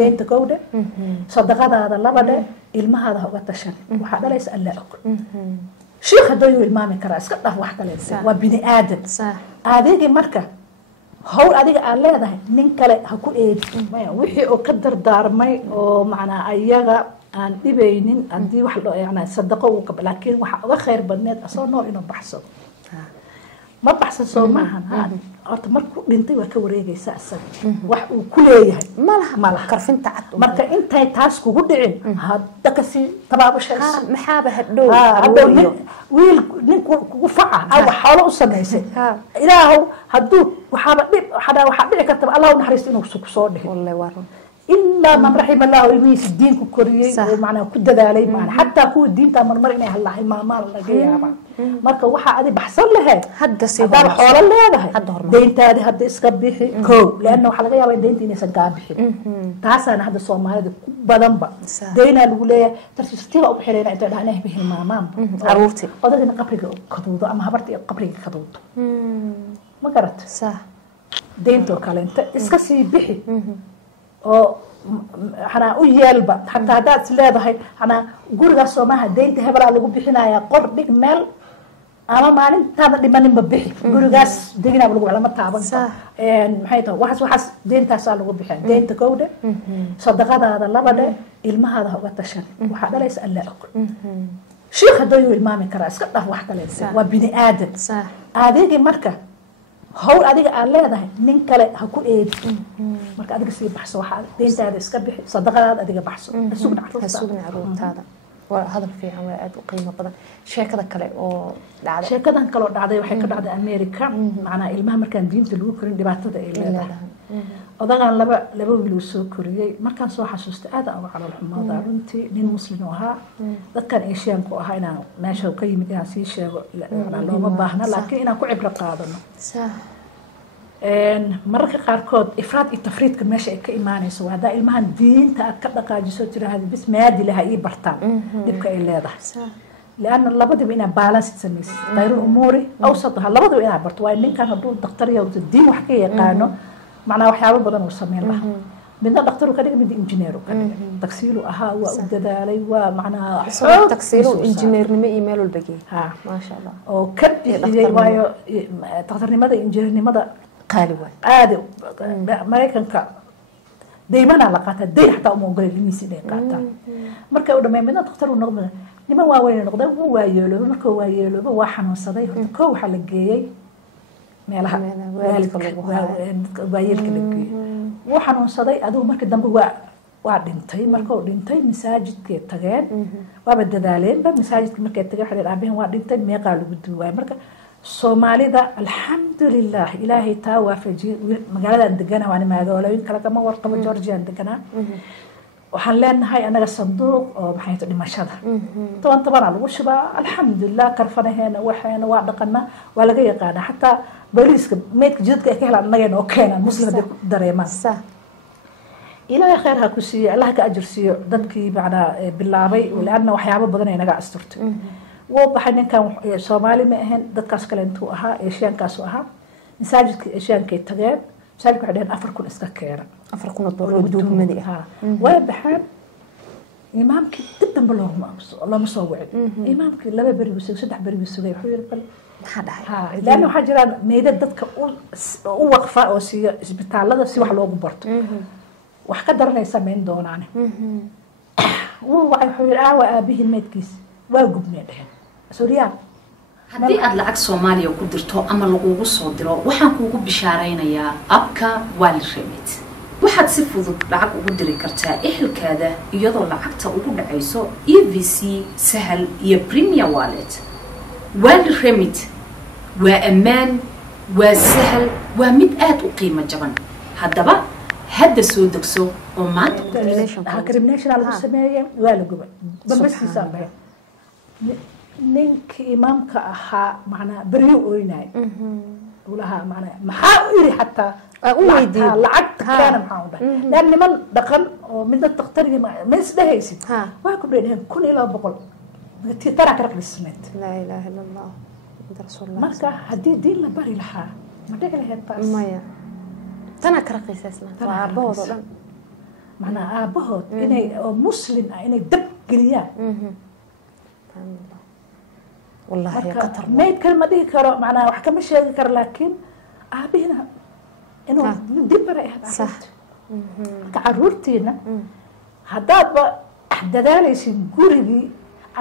deynta gowdhe sadaqadaada labadhe ilmahaada ha uga tashan waxaa dhalaysa alla og sheekh hadduu ilmaami karaa iska dhaf wax kale waa bini aadam adeegii marka hawl adiga aad leedahay nin kale ha ku eedin wixii oo ka dardaarmay oo macnaa ayaga aan dhibaynin haddii wax yani sadaqo uu qabo laakiin waxa uga khayr badneed asoo nool inuu baxsado ma baxsan soo maahan horta markuu dhintay waa ka wareegaysa asaga wax uu ku leeyahay malaha karfinta cad marka intay taas kugu dhicin hadda kasi tabaabashayso maxaaba hadhow wiil ninku kugu faca awa xoolo u samaysay ilaahow hadduu waxaaba waxaa dhici karta allah u naxariisto inuu soo dhihin wallahi waa إلا من رحم الله ويميس الدين كوريي ومعناه كده عليه معنا حتى كو الدين تامر مر إنه الله ما الله جيا مركا وحى أدي بحصل لها هذا سيف هذا حول الله هذا دين تادي هذا إسكابيحي كو لأنه حلقة يا وين دين تيني سكابيحي تعسنا هذا الصوم هذا بدنبا دينا الولاية ترسستيها وبحرين عند أنا به المامام عروتي هذا أنا قبري خطوط أما هبرتي قبري خطوط ما قرأت صح دين تو كلام إسكاسي بيحي oo xana u yeelba hatta hadaad leedahay xana guriga Soomaha deynta hebel lagu bixinayaa qor dhig meel ama maalintaada dhimanin ma bixi gurigaas deynaa lagu lama taaban maxay tahay waxaas deyntaas lagu bixin deynta gowdhe sadaqadaada labadhe ilmahaada ha uga tashan waxa dhalaysa alla og sheekh hadduu ilmaami karaa iska dhaf wax kale waa bini aadam adeegii marka hawl adiga aad leedahay nin kale ha ku eedin marka adiga sii baxso waxa deyntaada iska bixi sadaqadaada adiga baxso sugna caruurtaada waa hadal fiican waa aad u qiimo badan sheekada kale oo dhacday sheekadan kale oo dhacday waxay ka dhacday America macna ilmaha markaan diinta lagu korin dhibaatada ay leedahay odagan laba wiil soo koriyay markaan soo xasuustay aad aan calool xumaada runtii nin muslim ahaa dadkan Asian ku ahaa inaan meesha ka yimid inaan sii sheego looma baahna laakiin inaan ku cibro qaadano mararka qaarkood ifraad iyo tafriidka meesha ay ka imaanayso waa hadaa ilmahan diinta aad ka dhaqaajiso tiraahdo bis maadi laha ii bartaan dhibka ay leedahay لأن لابد من بالانس تسميس غير الأمور أوسطها لابد من برت وين كان هدول دكتور يا الدين وحكي قانون معناه وحياة بدن وسمين له من الدكتور كده من إنجنير وكده تكسيله أها وأدلالي ومعناه تكسيله إنجنير نما إيميل البقية ها ما شاء الله وكده وايو تقدر لماذا إنجنير لماذا قالوا عادي أمريكان كا دايما علاقات داي حتى أمور الميسي داي قاتا مركا ودما من دكتور ونقبل نما واوين نقدر هو وايلو مركا وايلو واحد وصدي كو حلقيي meelaha waayilka lageeyay wuu xanuunsaday aduu markii dambe waa dhintay markuu dhintay masaajidkay tageen waaba dadaaleen ba masaajidka markay tageen xiriir aabeen waa dhintay meeqa lagu duway marka Soomaalida alxamdulillah ilaahay taa waafajiyay magaalada degana waan magaalooyin kala kama warqabo Georgia degana waxaan leenahay anaga sanduuq oo maxay tahay dhimashada toban lagu shubaa alxamdulillah karfanaheena waxaana waa dhaqana waa laga yaqaan hatta booliiska meedka jidka ay ka helaan anaga oo keenan muslimada dareemaan ilaahay khayr ha ku siiyo allah ka ajir siiyo dadkii bacda bilaabay walaana waxyaabo badan ay naga asturtay wuu baxay ninkan Soomaali ma ahayn dadkaas kale intuu ahaa Asiankaas ahaa masaajidka Asiankay tageen masaajidka waxay dhaheen 4,000 iska keena 4,000 dollar duumadi ah way baxaan imaamkii dib dambe looma soo wicin imaamkii 2 bari buu 3 bari buu sugay wuxuu yiri bal maxaa dhahay laana waxa jiraan meedad dadka u waqfa oo siiyo isbitaalada si wax loogu barto wax ka daranay sameyn doonaan wuu wuxuu yiri aabihi meedkiis waa gubnay Suuriya haddii aad lacag Soomaaliya ku dirto ama lagugu soo diro waxaan kuugu bishaaraynayaa abka Walremit waxaad si fudud lacag ugu diri kartaa ehelkaada iyadoo lacagta ugu dhacayso EVC Sahal iyo Premier Wallet Walremit waa ammaan waa sahal waa mid aad u qiimo jaban haddaba hadda soo degso oo maanta crimination lagu sameeyay waa la gubay bambasiisa baa ninka imaamka ahaa macna bariyo ooynay ulaha macna maxaa u yiri hatta u weydiin lacag kana maxaa u dhahay lan niman dhaqan oo mid taqtariga ma isdahaysid waa ku dheedeen 1,200 tii tara ka raqmisneed la ilaaha illa allah rasuulullah marka hadii diin la bari lahaa ma dhici lahayd taas maya tana ka raqiisaysna waa bood oo dhan macnaha aabahood inay oo muslim ah inay dab geliyaan wallahi qatar mayd kalma dhihi karo macnaha wax kama sheegi karo laakiin aabihina inuu dib bara صح marka caruurtiina haddaadba dadaalaysin gurigii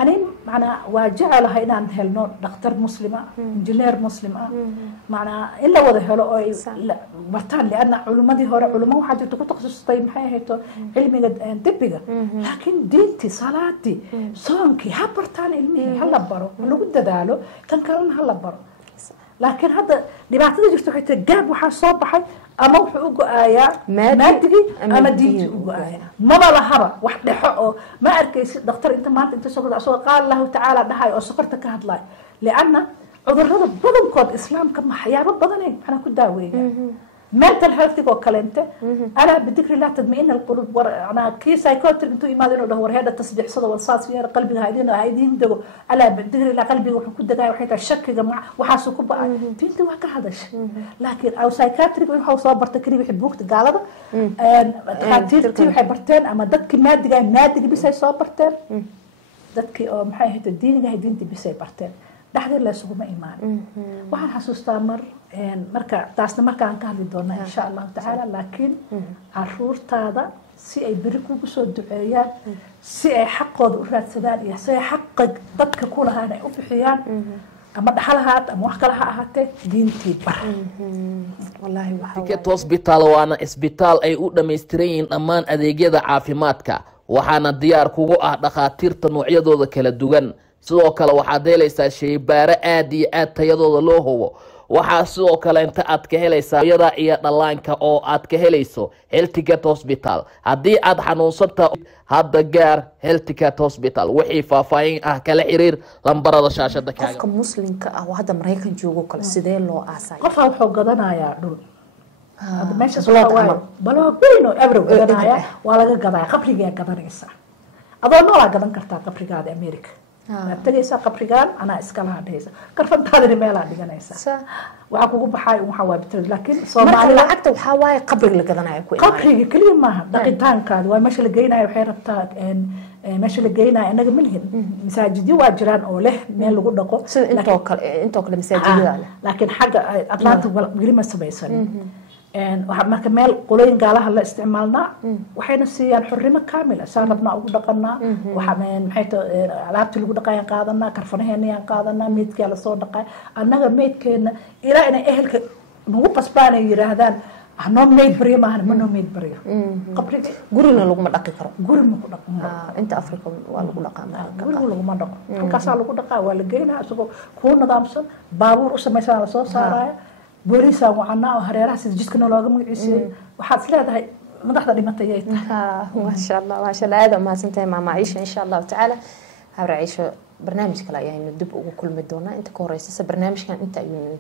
anin macnaa waa jecelahay inaan helno dhakhtar muslima injineer muslim ah macnaa in la wada helo oo ay bartaan lianna culimadii hore culimo waxaa jirta ku takhasustay maxay ahayto cilmiga dibbiga laakiin diintii salaadii soonkii ha bartaan ilmihii ha la baro ha lagu dadaalo kan kalena ha la baro laakiin hadda dhibaatada jirta waxay tahay gaab waxaa soo baxay ama wuxuu u go-aayaa maadigii ama diintii u go-aaya maba lahaba wax dhexo oo ma arkaysid dhakhtar inta maanta inta soo asoo qaal allahu tacaala dhahay oo sokorta ka hadlayo lianna cudurrada badankood islaamka waxyaabo badanay maxaa ku daaweeya mental health oo kaleente alaa bidikri illah tadmi'ina alqulub anaa kii psychotic intuu imaado inuu dhaho warheedha tasbiixsada walsaas yeer qalbiga haydin dego alaa bidikri illah qalbiga wuxuu ku degaaya waxay tahay shakiga waxaasuu ku ba-ay diinta waa ka hadashay laakiin aw psychiatric waxau soo bartay keliya wixii buugta gaalada dhakhaatiirtii waxay barteen ama dadkii maadigi bisay soo barteen dadkii oo maxay ahayd diinigahay diintii bisay barteen dhexdeed la isuguma imaan waxaan xasuustaa marka taasna markaan ka hadli doonaa insha allahu tacaala laakiin caruurtaada si ay beri kugu soo duceeyaan si ay xaqooda u raadsadaan iyo si ay xaqa dadka ku lahaan ay u bixiyaan ama dhaxalahaad ama wax kale ha ahaatee diintii bar wallahi ticket hospital waana isbitaal ay u dhammaystiran yihiin dhammaan adeegyada caafimaadka waxaana diyaar kugu ah dhakhaatiirta noocyadooda kala duwan sidoo kale waxaad helaysaa shaybaaro aad iyo aad tayadooda loo hubo waxaa sidoo kale inta aad ka helaysaa hooyada iyo dhallaanka oo aad ka helayso Healthcare Hospital haddii aad xanuunsantahay hadda gaar Healthcare Hospital wixii faahfaahin ah kala xiriir lambarada shaashada kaaga qofka muslimka ah oo hadda Mareykan joogo kale sidee loo aasay qof wuxuu gadanayaa dhul hadda meesha soo baloo weyn oo every gadanaya waa laga gadaa qabriga gadanaysa adoo noolaa gadan kartaa qabrigaada America تجلس قبرجان أنا إسكالها دهيسة كرفت هذا الميل عندي جنايسة وعقوق بحاي وحواي بترد لكن صومالي لعبت وحواي قبر اللي كذا يكون قبري كل يوم ما دقيقتان كذا وماشي لقينا وحيرتك إن ماشي لقينا أنا جملهن مساجدي واجران أو له مين اللي قلنا قو أنتوا كل مساجدي لكن حاجة أطلعت قريمة سبيسن marka meel qolooyin gaalaha la isticmaalnaa waxayna siiyaan xurrimo kaamil ah saarabna ugu dhaqanaa waxaan maxay tahay alaabtii lagu dhaqayan qaadanaa karfanaheena qaadanaa meedkii la soo dhaqay annaga meedkeena ilaa inay ehelka nagu qasbaan ay yiraahdaan anoo meed bariyo maahan manoo meed bariyo qabriga gurina laguma dhaqi karo guri ma ku dhaqmo inta Afrika waa lagu dhaqaa guriga laguma dhaqo halkaas lagu dhaqaa waa la geynaa isagoo ku nidaamsan baabuur u samaysan la soo saaraya بوليسا وعنا وهريرها سجدت كنا لو جمع عيسى وحد سلاد هاي مدحضة لمتيات ما شاء الله ما شاء الله هذا ما سنتين مع معيشة إن شاء الله تعالى هبرعيشه برنامج كلا يعني ندب وكل مدونا أنت كون رئيس برنامج كان أنت يوم